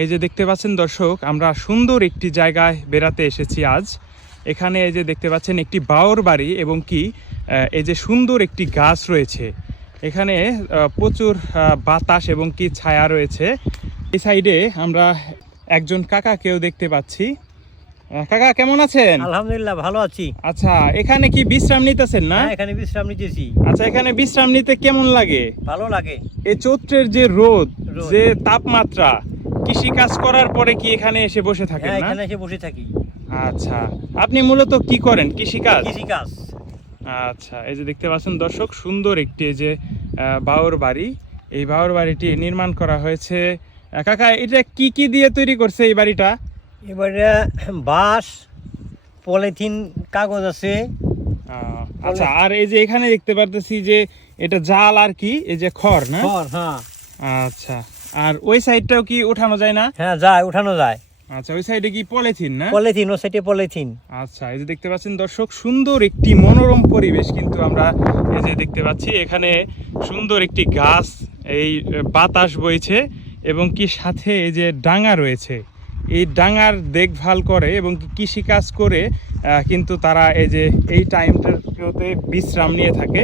এই যে দেখতে পাচ্ছেন দর্শক, আমরা সুন্দর একটি জায়গায় বেড়াতে এসেছি আজ। এখানে এই যে দেখতে পাচ্ছেন একটি বাওর বাড়ি এবং কি এই যে সুন্দর একটি গাছ রয়েছে। এখানে প্রচুর বাতাস এবং কি ছায়া রয়েছে। এই সাইডে আমরা একজন কাকাকেও দেখতে পাচ্ছি। কাকা কেমন আছেন? আলহামদুলিল্লাহ ভালো আছি। আচ্ছা, এখানে কি বিশ্রাম নিতেছেন না? এখানে বিশ্রাম নিতেছি। আচ্ছা, এখানে বিশ্রাম নিতে কেমন লাগে? ভালো লাগে। এই চৈত্রের যে রোদ, যে তাপমাত্রা, কৃষি কাজ করার পরে কি এখানে এসে বসে থাকেন না? এখানে এসে বসে থাকি। আচ্ছা, আপনি মূলত কি করেন? কৃষি কাজ। আচ্ছা, এই যে দেখতে পাচ্ছেন দর্শক, সুন্দর একটি এই যে বাওর বাড়ি। এই বাওর বাড়িটি নির্মাণ করা হয়েছে। কাকা, এটা কি কি দিয়ে তৈরি করছে এই বাড়িটা? এবারে বাঁশ, পলিথিন, কাগজ আছে। আচ্ছা, আর এই যে এখানে দেখতে পারতেছি যে এটা জাল আর কি, এই যে খড় না? খড়, হ্যাঁ। আচ্ছা, আর ওই সাইডটাও কি উঠানো যায় না? হ্যাঁ, যায়, উঠানো যায়। আচ্ছা, ওই সাইডে কি পলিথিন না? পলিথিন, ও সাইডে পলিথিন। আচ্ছা, এই যে দেখতে পাচ্ছেন দর্শক, সুন্দর একটি মনোরম পরিবেশ কিন্তু আমরা এই যে দেখতে পাচ্ছি। এখানে সুন্দর একটি গাছ, এই বাতাস বইছে এবং কি সাথে এই যে ডাঙা রয়েছে। এই ডাঙার দেখভাল করে এবং কৃষি কাজ করে কিন্তু তারা এই যে এই টাইমটাতে বিশ্রাম নিয়ে থাকে।